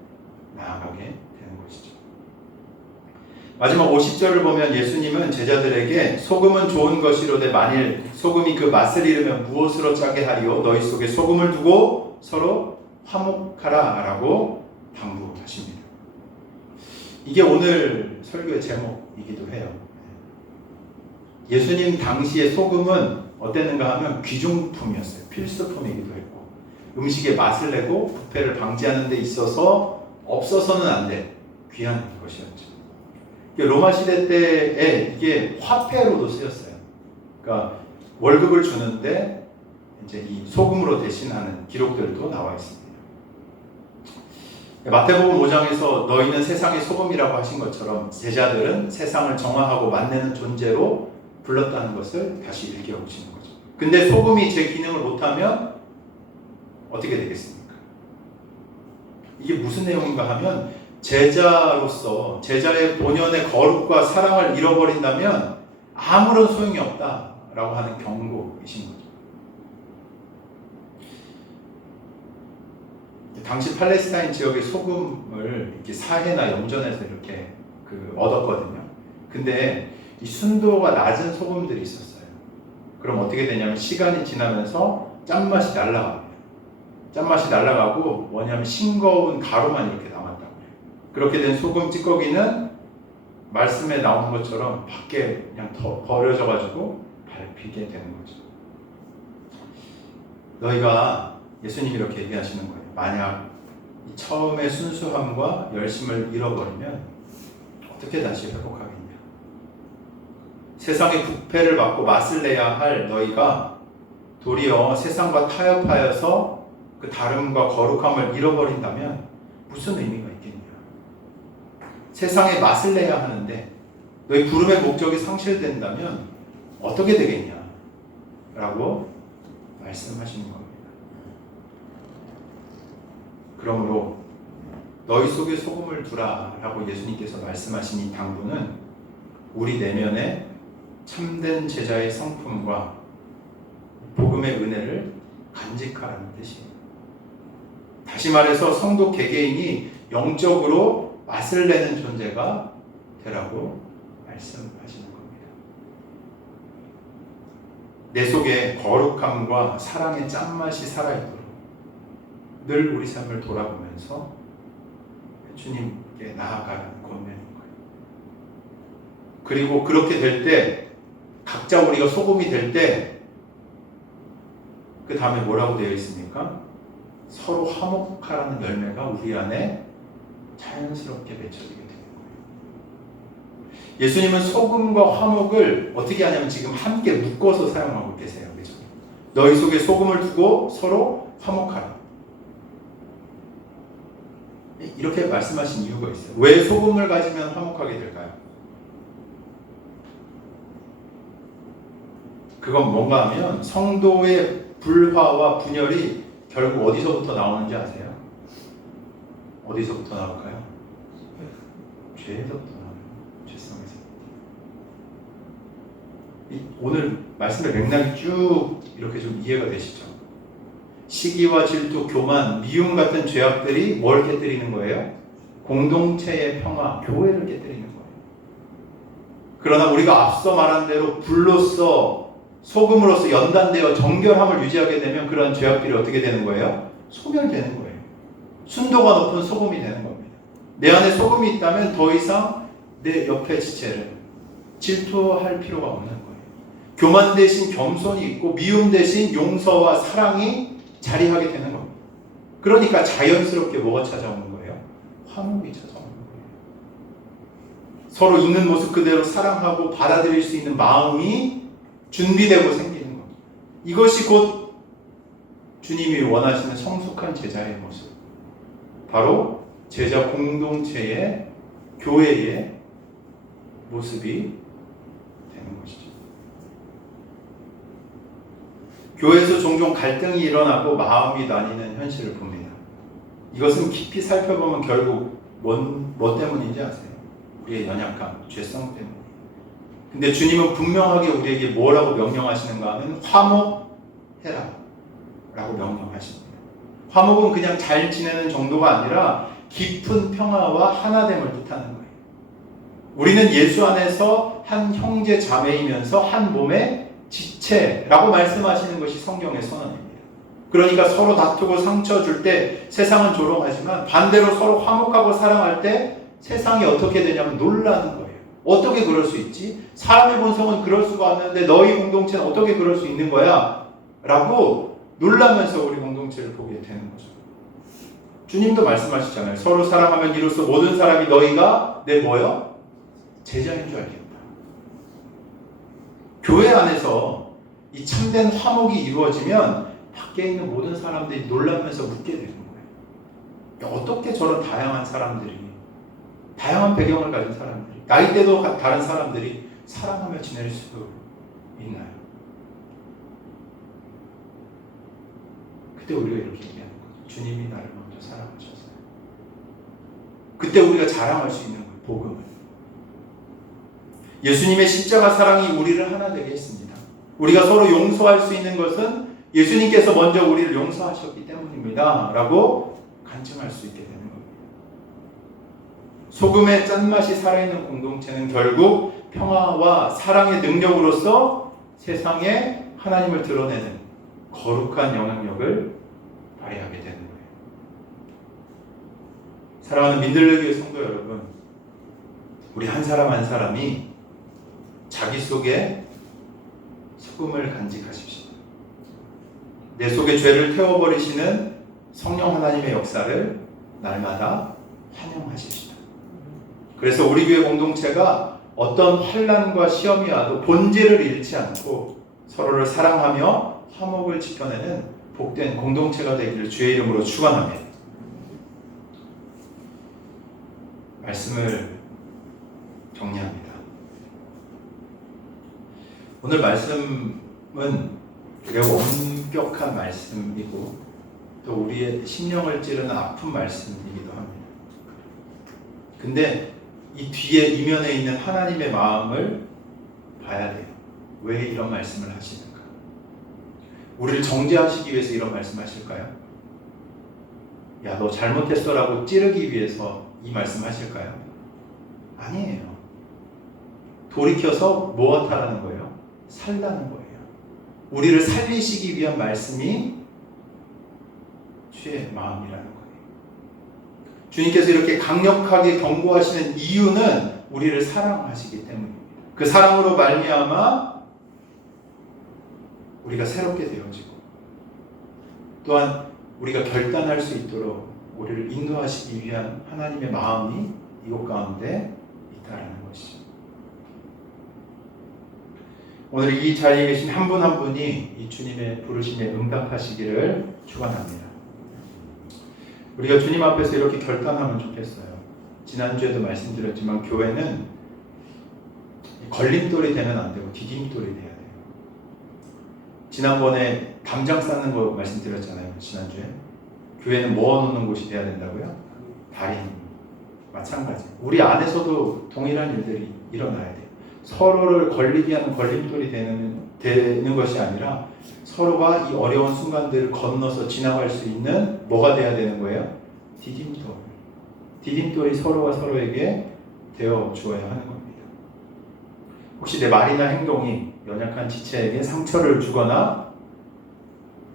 나아가게 되는 것이죠. 마지막 50절을 보면 예수님은 제자들에게 소금은 좋은 것이로되 만일 소금이 그 맛을 잃으면 무엇으로 짜게 하리요? 너희 속에 소금을 두고 서로 화목하라 라고 당부하십니다. 이게 오늘 설교의 제목이기도 해요. 예수님 당시의 소금은 어땠는가 하면 귀중품이었어요. 필수품이기도 했고 음식의 맛을 내고 부패를 방지하는 데 있어서 없어서는 안 돼 귀한 것이었죠. 로마 시대 때에 이게 화폐로도 쓰였어요. 그러니까 월급을 주는데 이제 이 소금으로 대신하는 기록들도 나와 있습니다. 마태복음 5장에서 너희는 세상의 소금이라고 하신 것처럼 제자들은 세상을 정화하고 만내는 존재로 불렀다는 것을 다시 일깨우시는 거죠. 근데 소금이 제 기능을 못하면 어떻게 되겠습니까? 이게 무슨 내용인가 하면 제자로서 제자의 본연의 거룩과 사랑을 잃어버린다면 아무런 소용이 없다라고 하는 경고이신 거죠. 당시 팔레스타인 지역의 소금을 이렇게 사해나 염전에서 이렇게 얻었거든요. 근데 이 순도가 낮은 소금들이 있었어요. 그럼 어떻게 되냐면 시간이 지나면서 짠맛이 날아갑니다. 짠맛이 날아가고 뭐냐면 싱거운 가루만 이렇게 남았다고 해요. 그렇게 된 소금 찌꺼기는 말씀에 나오는 것처럼 밖에 그냥 더 버려져가지고 밟히게 되는 거죠. 너희가 예수님이 이렇게 얘기하시는 거예요. 만약 처음의 순수함과 열심을 잃어버리면 어떻게 다시 회복하겠냐? 세상의 부패를 받고 맛을 내야 할 너희가 도리어 세상과 타협하여서 그 다름과 거룩함을 잃어버린다면 무슨 의미가 있겠냐? 세상의 맛을 내야 하는데 너희 부름의 목적이 상실된다면 어떻게 되겠냐? 라고 말씀하시는 겁니다. 그러므로 너희 속에 소금을 두라 라고 예수님께서 말씀하신 이 당부는 우리 내면에 참된 제자의 성품과 복음의 은혜를 간직하라는 뜻이에요. 다시 말해서 성도 개개인이 영적으로 맛을 내는 존재가 되라고 말씀하시는 겁니다. 내 속에 거룩함과 사랑의 짠맛이 살아있도록 늘 우리 삶을 돌아보면서 주님께 나아가라는 권면인 거예요. 그리고 그렇게 될 때 각자 우리가 소금이 될 때 그 다음에 뭐라고 되어 있습니까? 서로 화목하라는 열매가 우리 안에 자연스럽게 맺혀지게 되는 거예요. 예수님은 소금과 화목을 어떻게 하냐면 지금 함께 묶어서 사용하고 계세요. 그죠? 너희 속에 소금을 두고 서로 화목하라. 이렇게 말씀하신 이유가 있어요. 왜 소금을 가지면 화목하게 될까요? 그건 뭔가 하면 성도의 불화와 분열이 결국 어디서부터 나오는지 아세요? 어디서부터 나올까요? 죄에서부터 나와요. 죄성에서. 오늘 말씀의 맥락이 쭉 이렇게 좀 이해가 되시죠? 시기와 질투, 교만, 미움 같은 죄악들이 뭘 깨뜨리는 거예요? 공동체의 평화, 교회를 깨뜨리는 거예요. 그러나 우리가 앞서 말한 대로 불로서 소금으로서 연단되어 정결함을 유지하게 되면 그런 죄악들이 어떻게 되는 거예요? 소멸되는 거예요. 순도가 높은 소금이 되는 겁니다. 내 안에 소금이 있다면 더 이상 내 옆의 지체를 질투할 필요가 없는 거예요. 교만 대신 겸손이 있고 미움 대신 용서와 사랑이 자리하게 되는 겁니다. 그러니까 자연스럽게 뭐가 찾아오는 거예요? 화목이 찾아오는 거예요. 서로 있는 모습 그대로 사랑하고 받아들일 수 있는 마음이 준비되고 생기는 겁니다. 이것이 곧 주님이 원하시는 성숙한 제자의 모습. 바로 제자 공동체의 교회의 모습이 되는 것이죠. 교회에서 종종 갈등이 일어나고 마음이 나뉘는 현실을 봅니다. 이것은 깊이 살펴보면 결국 뭐 때문인지 아세요? 우리의 연약함, 죄성 때문에. 근데 주님은 분명하게 우리에게 뭐라고 명령하시는가 하면 화목해라 라고 명령하십니다. 화목은 그냥 잘 지내는 정도가 아니라 깊은 평화와 하나됨을 뜻하는 거예요. 우리는 예수 안에서 한 형제 자매이면서 한 몸의 지체라고 말씀하시는 것이 성경의 선언입니다. 그러니까 서로 다투고 상처 줄 때 세상은 조롱하지만 반대로 서로 화목하고 사랑할 때 세상이 어떻게 되냐면 놀라는 거예요. 어떻게 그럴 수 있지? 사람의 본성은 그럴 수가 없는데 너희 공동체는 어떻게 그럴 수 있는 거야? 라고 놀라면서 우리 공동체를 보게 되는 거죠. 주님도 말씀하시잖아요. 서로 사랑하면 이로써 모든 사람이 너희가 내 뭐요? 제자인 줄 알겠다. 교회 안에서 이 참된 화목이 이루어지면 밖에 있는 모든 사람들이 놀라면서 묻게 되는 거예요. 어떻게 저런 다양한 사람들이, 다양한 배경을 가진 사람들이, 나이대도 다른 사람들이 사랑하며 지낼 수 있나요? 그때 우리가 이렇게 얘기하는 거죠. 주님이 나를 먼저 사랑하셨어요. 그때 우리가 자랑할 수 있는 거예요. 복음을. 예수님의 십자가 사랑이 우리를 하나 되게 했습니다. 우리가 서로 용서할 수 있는 것은 예수님께서 먼저 우리를 용서하셨기 때문입니다. 라고 간증할 수 있게 되는 겁니다. 소금의 짠맛이 살아있는 공동체는 결국 평화와 사랑의 능력으로서 세상에 하나님을 드러내는 거룩한 영향력을 발휘하게 되는 거예요. 사랑하는 민들레교회 성도 여러분, 우리 한 사람 한 사람이 자기 속에 소금을 간직하십시오. 내 속에 죄를 태워버리시는 성령 하나님의 역사를 날마다 환영하십시오. 그래서 우리 교회 공동체가 어떤 환난과 시험이 와도 본질을 잃지 않고 서로를 사랑하며 화목을 지켜내는 복된 공동체가 되기를 주의 이름으로 축원합니다. 말씀을 정리합니다. 오늘 말씀은 되게 엄격한 말씀이고 또 우리의 심령을 찌르는 아픈 말씀이기도 합니다. 근데 이 뒤에 이면에 있는 하나님의 마음을 봐야 돼요. 왜 이런 말씀을 하시는가? 우리를 정죄하시기 위해서 이런 말씀 하실까요? 야, 너 잘못했어 라고 찌르기 위해서 이 말씀 하실까요? 아니에요. 돌이켜서 무엇하라는 거예요? 살라는 거예요. 우리를 살리시기 위한 말씀이 주의 마음이라는 거예요. 주님께서 이렇게 강력하게 경고하시는 이유는 우리를 사랑하시기 때문입니다. 그 사랑으로 말미암아 우리가 새롭게 되어지고 또한 우리가 결단할 수 있도록 우리를 인도하시기 위한 하나님의 마음이 이곳 가운데 있다라는 것이죠. 오늘 이 자리에 계신 한 분 한 분이 이 주님의 부르심에 응답하시기를 축원합니다. 우리가 주님 앞에서 이렇게 결단하면 좋겠어요. 지난주에도 말씀드렸지만 교회는 걸림돌이 되면 안 되고 디딤돌이 돼야 돼요. 지난번에 담장 쌓는 거 말씀드렸잖아요. 지난주에. 교회는 모아놓는 곳이 돼야 된다고요? 달인. 마찬가지. 우리 안에서도 동일한 일들이 일어나야 돼요. 서로를 걸리게 하는 걸림돌이 되는 것이 아니라 서로가 이 어려운 순간들을 건너서 지나갈 수 있는 뭐가 돼야 되는 거예요? 디딤돌. 디딤돌이 서로가 서로에게 되어 주어야 하는 겁니다. 혹시 내 말이나 행동이 연약한 지체에게 상처를 주거나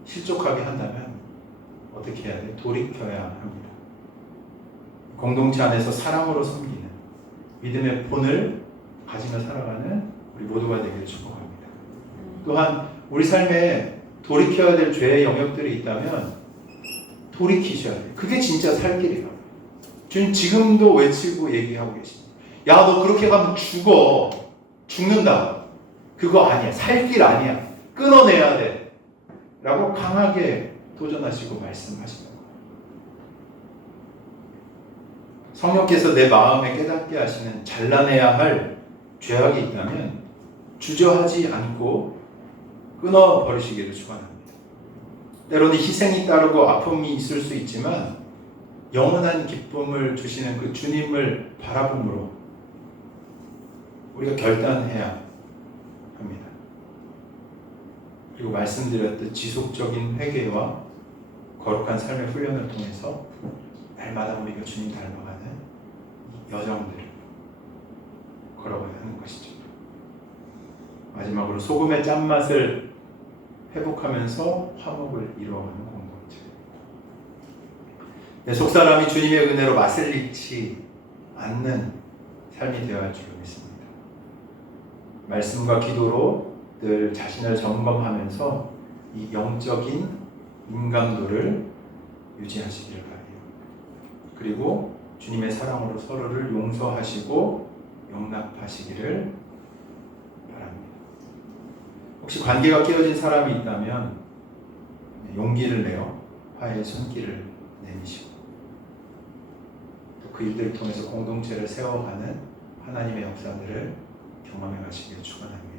실족하게 한다면 어떻게 해야 돼요? 돌이켜야 합니다. 공동체 안에서 사랑으로 섬기는 믿음의 본을 가지며 살아가는 우리 모두가 되기를 축복합니다. 또한 우리 삶에 돌이켜야 될 죄의 영역들이 있다면 돌이키셔야 돼요. 그게 진짜 살 길이에요. 주님 지금도 외치고 얘기하고 계십니다. 야, 너 그렇게 가면 죽어. 죽는다. 그거 아니야. 살 길 아니야. 끊어내야 돼. 라고 강하게 도전하시고 말씀하시는 거예요. 성령께서 내 마음에 깨닫게 하시는 잘라내야 할 죄악이 있다면 주저하지 않고 끊어버리시기를 축원합니다. 때로는 희생이 따르고 아픔이 있을 수 있지만 영원한 기쁨을 주시는 그 주님을 바라봄으로 우리가 결단해야 합니다. 그리고 말씀드렸듯 지속적인 회개와 거룩한 삶의 훈련을 통해서 날마다 우리가 주님 닮아가는 여정들을 걸어가야 하는 것이죠. 마지막으로 소금의 짠맛을 회복하면서 화목을 이루어가는 공동체. 내 속사람이 주님의 은혜로 맛을 잃지 않는 삶이 되어야 할 줄로 믿습니다. 말씀과 기도로 늘 자신을 점검하면서 이 영적인 인감도를 유지하시길 바라요. 그리고 주님의 사랑으로 서로를 용서하시고 용납하시기를 바랍니다. 혹시 관계가 깨어진 사람이 있다면 용기를 내어 화해의 손길을 내미시고 또 그 일들을 통해서 공동체를 세워가는 하나님의 역사들을 경험해 가시길 축원합니다.